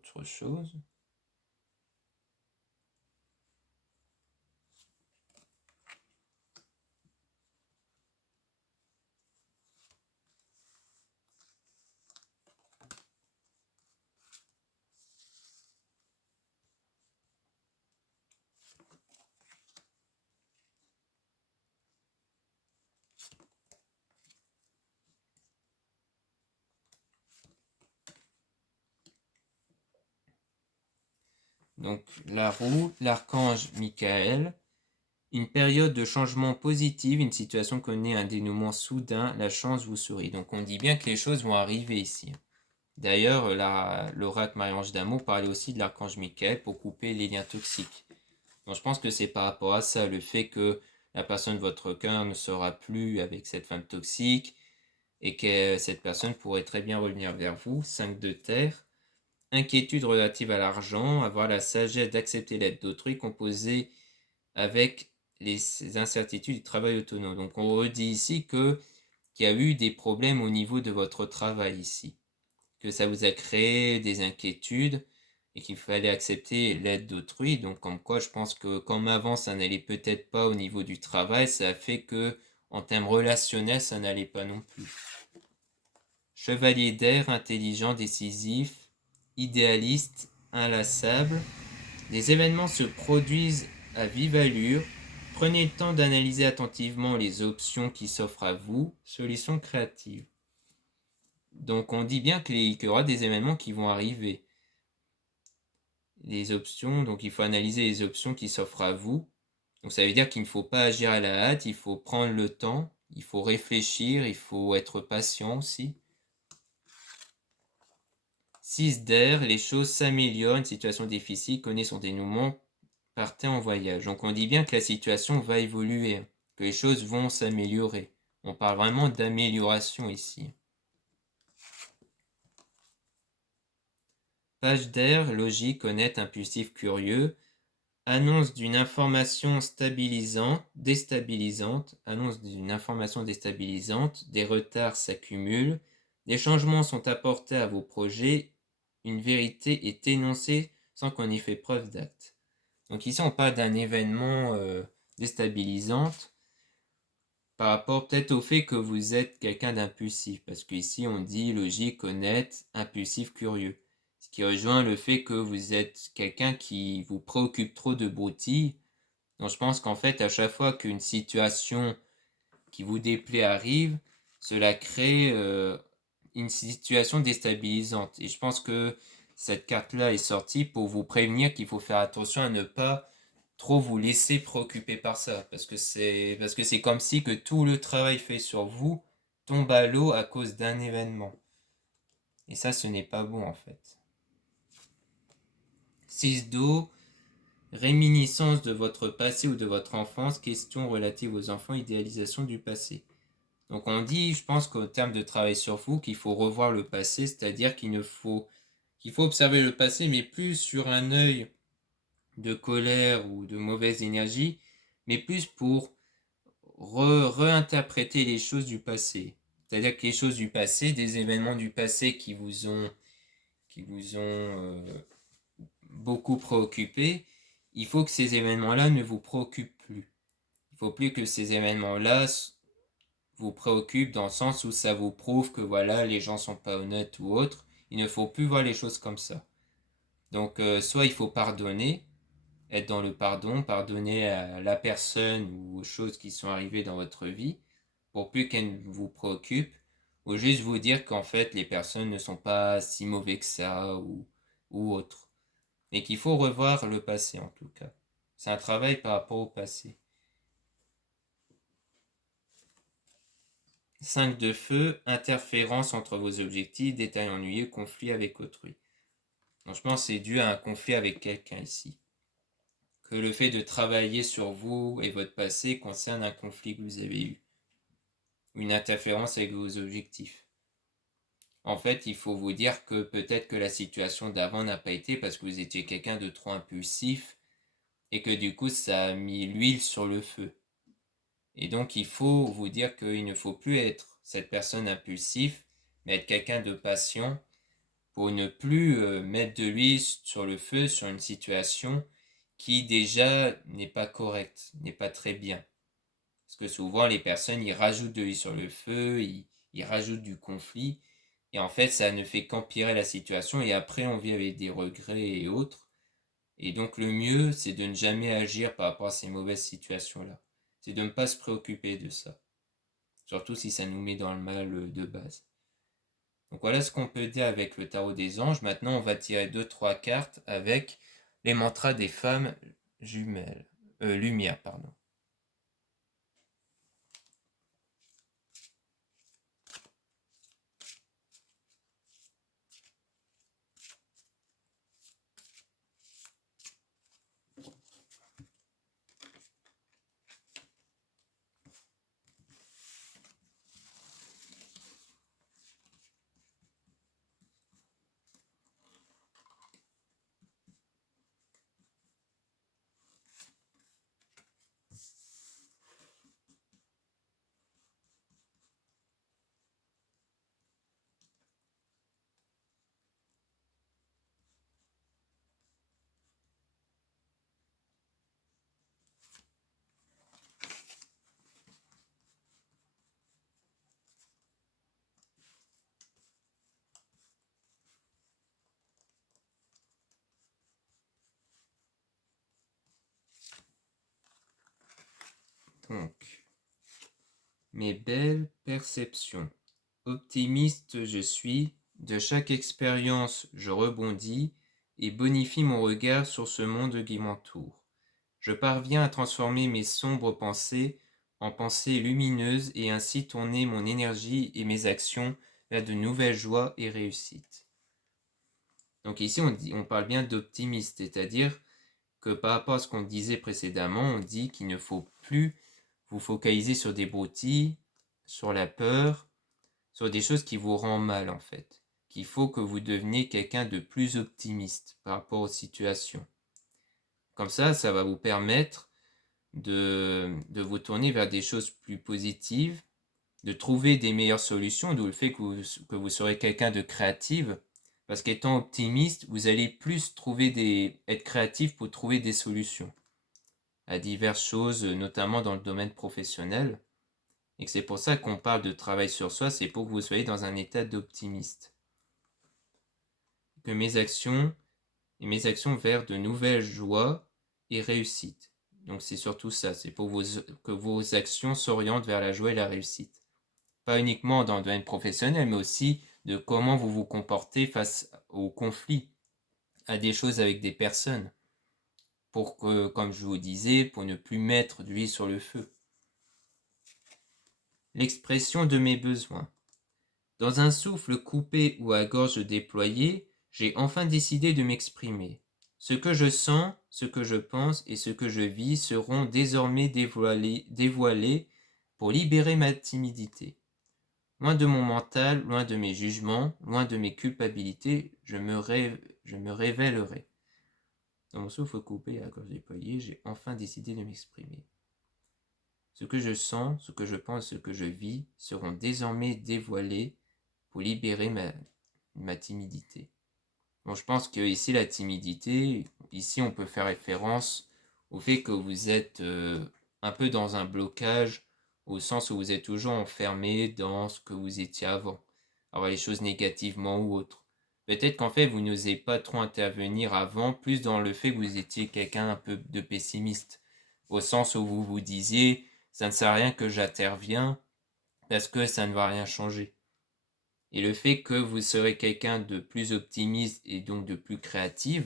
autre chose. Donc la roue, l'archange Michael, une période de changement positif, une situation connaît un dénouement soudain, la chance vous sourit. Donc on dit bien que les choses vont arriver ici. D'ailleurs, l'oracle Marie-Ange d'amour parlait aussi de l'archange Michael pour couper les liens toxiques. Donc je pense que c'est par rapport à ça, le fait que la personne de votre cœur ne sera plus avec cette femme toxique et que cette personne pourrait très bien revenir vers vous. 5 de terre. Inquiétude relative à l'argent, avoir la sagesse d'accepter l'aide d'autrui, composée avec les incertitudes du travail autonome. Donc on redit ici qu'il y a eu des problèmes au niveau de votre travail ici, que ça vous a créé des inquiétudes et qu'il fallait accepter l'aide d'autrui. Donc comme quoi je pense que comme avant ça n'allait peut-être pas au niveau du travail, ça a fait que en termes relationnels ça n'allait pas non plus. Chevalier d'air, intelligent, décisif, idéaliste, inlassable. Les événements se produisent à vive allure. Prenez le temps d'analyser attentivement les options qui s'offrent à vous. Solutions créatives. Donc on dit bien qu'il y aura des événements qui vont arriver. Les options, donc il faut analyser les options qui s'offrent à vous. Donc ça veut dire qu'il ne faut pas agir à la hâte, il faut prendre le temps, il faut réfléchir, il faut être patient aussi. 6 d'air, les choses s'améliorent, une situation difficile connaît son dénouement, partez en voyage. Donc on dit bien que la situation va évoluer, que les choses vont s'améliorer. On parle vraiment d'amélioration ici. Page d'air, logique, honnête, impulsif, curieux. Annonce d'une information déstabilisante. Annonce d'une information déstabilisante. Des retards s'accumulent. Des changements sont apportés à vos projets. Une vérité est énoncée sans qu'on y fait preuve d'acte. Donc ici, on parle d'un événement déstabilisant par rapport peut-être au fait que vous êtes quelqu'un d'impulsif. Parce qu'ici, on dit logique, honnête, impulsif, curieux. Ce qui rejoint le fait que vous êtes quelqu'un qui vous préoccupe trop de broutilles. Donc je pense qu'en fait, à chaque fois qu'une situation qui vous déplaît arrive, cela crée une situation déstabilisante. Et je pense que cette carte-là est sortie pour vous prévenir qu'il faut faire attention à ne pas trop vous laisser préoccuper par ça. Parce que c'est comme si que tout le travail fait sur vous tombe à l'eau à cause d'un événement. Et ça, ce n'est pas bon en fait. 6 d'eau, réminiscence de votre passé ou de votre enfance, questions relatives aux enfants, idéalisation du passé. Donc on dit, je pense qu'au terme de travail sur vous, qu'il faut revoir le passé, c'est-à-dire qu'il faut observer le passé, mais plus sur un œil de colère ou de mauvaise énergie, mais plus pour réinterpréter les choses du passé. C'est-à-dire que les choses du passé, des événements du passé qui vous ont beaucoup préoccupé, il faut que ces événements-là ne vous préoccupent plus. Il ne faut plus que ces événements-là vous préoccupent dans le sens où ça vous prouve que voilà, les gens sont pas honnêtes ou autre. Il ne faut plus voir les choses comme ça. Donc soit il faut pardonner, être dans le pardon, pardonner à la personne ou aux choses qui sont arrivées dans votre vie, pour plus qu'elles vous préoccupent, ou juste vous dire qu'en fait les personnes ne sont pas si mauvais que ça ou autre. Mais qu'il faut revoir le passé en tout cas. C'est un travail par rapport au passé. 5 de feu, interférence entre vos objectifs, détail ennuyeux, conflit avec autrui. Donc je pense que c'est dû à un conflit avec quelqu'un ici. Que le fait de travailler sur vous et votre passé concerne un conflit que vous avez eu. Une interférence avec vos objectifs. En fait, il faut vous dire que peut-être que la situation d'avant n'a pas été parce que vous étiez quelqu'un de trop impulsif et que du coup ça a mis l'huile sur le feu. Et donc il faut vous dire qu'il ne faut plus être cette personne impulsive, mais être quelqu'un de patient pour ne plus mettre de l'huile sur le feu sur une situation qui déjà n'est pas correcte, n'est pas très bien. Parce que souvent les personnes, ils rajoutent de l'huile sur le feu, ils rajoutent du conflit, et en fait ça ne fait qu'empirer la situation, et après on vit avec des regrets et autres. Et donc le mieux, c'est de ne jamais agir par rapport à ces mauvaises situations-là. C'est de ne pas se préoccuper de ça. Surtout si ça nous met dans le mal de base. Donc voilà ce qu'on peut dire avec le tarot des anges. Maintenant, on va tirer 2-3 cartes avec les mantras des femmes jumelles. Lumière, pardon. Donc, mes belles perceptions. Optimiste je suis, de chaque expérience je rebondis et bonifie mon regard sur ce monde qui m'entoure. Je parviens à transformer mes sombres pensées en pensées lumineuses et ainsi tourner mon énergie et mes actions vers de nouvelles joies et réussites. Donc ici on parle bien d'optimiste, c'est-à-dire que par rapport à ce qu'on disait précédemment, on dit qu'il ne faut plus vous focaliser sur des broutilles, sur la peur, sur des choses qui vous rendent mal en fait. Qu'il faut que vous deveniez quelqu'un de plus optimiste par rapport aux situations. Comme ça va vous permettre de vous tourner vers des choses plus positives, de trouver des meilleures solutions, d'où le fait que vous serez quelqu'un de créatif, parce qu'étant optimiste, vous allez plus être créatif pour trouver des solutions à diverses choses, notamment dans le domaine professionnel. Et que c'est pour ça qu'on parle de travail sur soi, c'est pour que vous soyez dans un état d'optimiste. Que mes actions vers de nouvelles joies et réussites. Donc c'est surtout ça, c'est pour que vos actions s'orientent vers la joie et la réussite. Pas uniquement dans le domaine professionnel, mais aussi de comment vous vous comportez face aux conflits, à des choses avec des personnes. Pour que, comme je vous disais, pour ne plus mettre d'huile sur le feu. L'expression de mes besoins. Dans un souffle coupé ou à gorge déployée, j'ai enfin décidé de m'exprimer. Ce que je sens, ce que je pense et ce que je vis seront désormais dévoilés pour libérer ma timidité. Loin de mon mental, loin de mes jugements, loin de mes culpabilités, je me révélerai. Dans mon souffle coupé et à gorge déployée, j'ai enfin décidé de m'exprimer. Ce que je sens, ce que je pense, ce que je vis seront désormais dévoilés pour libérer ma timidité. Bon, je pense que ici la timidité, ici on peut faire référence au fait que vous êtes un peu dans un blocage, au sens où vous êtes toujours enfermé dans ce que vous étiez avant, avoir les choses négativement ou autre. Peut-être qu'en fait vous n'osez pas trop intervenir avant, plus dans le fait que vous étiez quelqu'un un peu de pessimiste, au sens où vous vous disiez ça ne sert à rien que j'interviens parce que ça ne va rien changer. Et le fait que vous serez quelqu'un de plus optimiste et donc de plus créatif,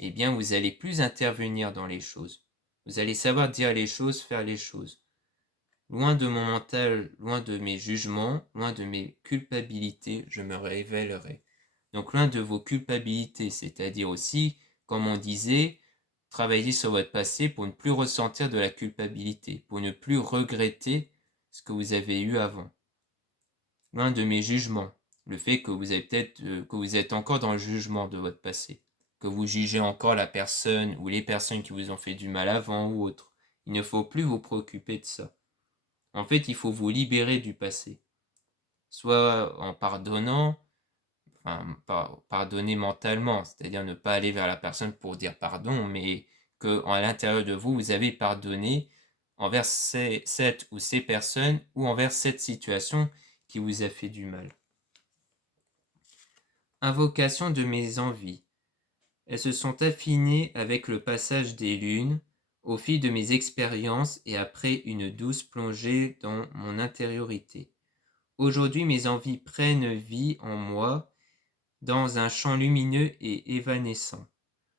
eh bien vous allez plus intervenir dans les choses. Vous allez savoir dire les choses, faire les choses. Loin de mon mental, loin de mes jugements, loin de mes culpabilités, je me révélerai. Donc loin de vos culpabilités, c'est-à-dire aussi, comme on disait, travailler sur votre passé pour ne plus ressentir de la culpabilité, pour ne plus regretter ce que vous avez eu avant. Loin de mes jugements, le fait que vous avez que vous êtes encore dans le jugement de votre passé, que vous jugez encore la personne ou les personnes qui vous ont fait du mal avant ou autre. Il ne faut plus vous préoccuper de ça. En fait, il faut vous libérer du passé. Soit en pardonnant, pardonner mentalement, c'est-à-dire ne pas aller vers la personne pour dire pardon, mais que à l'intérieur de vous, vous avez pardonné envers cette ou ces personnes ou envers cette situation qui vous a fait du mal. Invocation de mes envies. Elles se sont affinées avec le passage des lunes, au fil de mes expériences et après une douce plongée dans mon intériorité. Aujourd'hui, mes envies prennent vie en moi dans un champ lumineux et évanescent.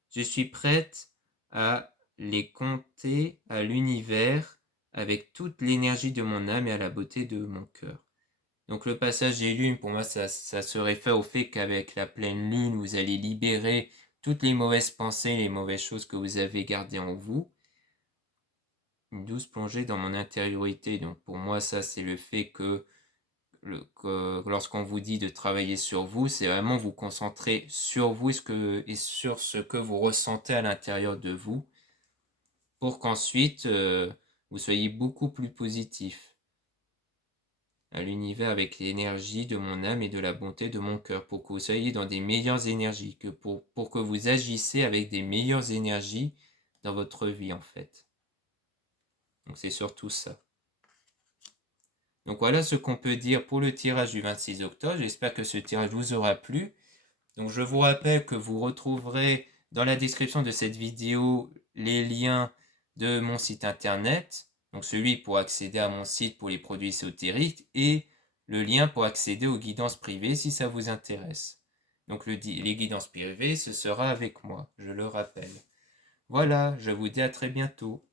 Je suis prête à les compter à l'univers avec toute l'énergie de mon âme et à la beauté de mon cœur. Donc le passage des lunes, pour moi, ça se réfère au fait qu'avec la pleine lune, vous allez libérer toutes les mauvaises pensées, les mauvaises choses que vous avez gardées en vous. Une douce plongée dans mon intériorité. Donc pour moi, ça, c'est le fait que lorsqu'on vous dit de travailler sur vous, c'est vraiment vous concentrer sur vous et sur ce que vous ressentez à l'intérieur de vous pour qu'ensuite vous soyez beaucoup plus positif à l'univers avec l'énergie de mon âme et de la bonté de mon cœur, pour que vous soyez dans des meilleures énergies, pour que vous agissez avec des meilleures énergies dans votre vie en fait. Donc c'est surtout ça. Donc voilà ce qu'on peut dire pour le tirage du 26 octobre. J'espère que ce tirage vous aura plu. Donc je vous rappelle que vous retrouverez dans la description de cette vidéo les liens de mon site internet, donc celui pour accéder à mon site pour les produits ésotériques et le lien pour accéder aux guidances privées si ça vous intéresse. Donc les guidances privées, ce sera avec moi, je le rappelle. Voilà, je vous dis à très bientôt.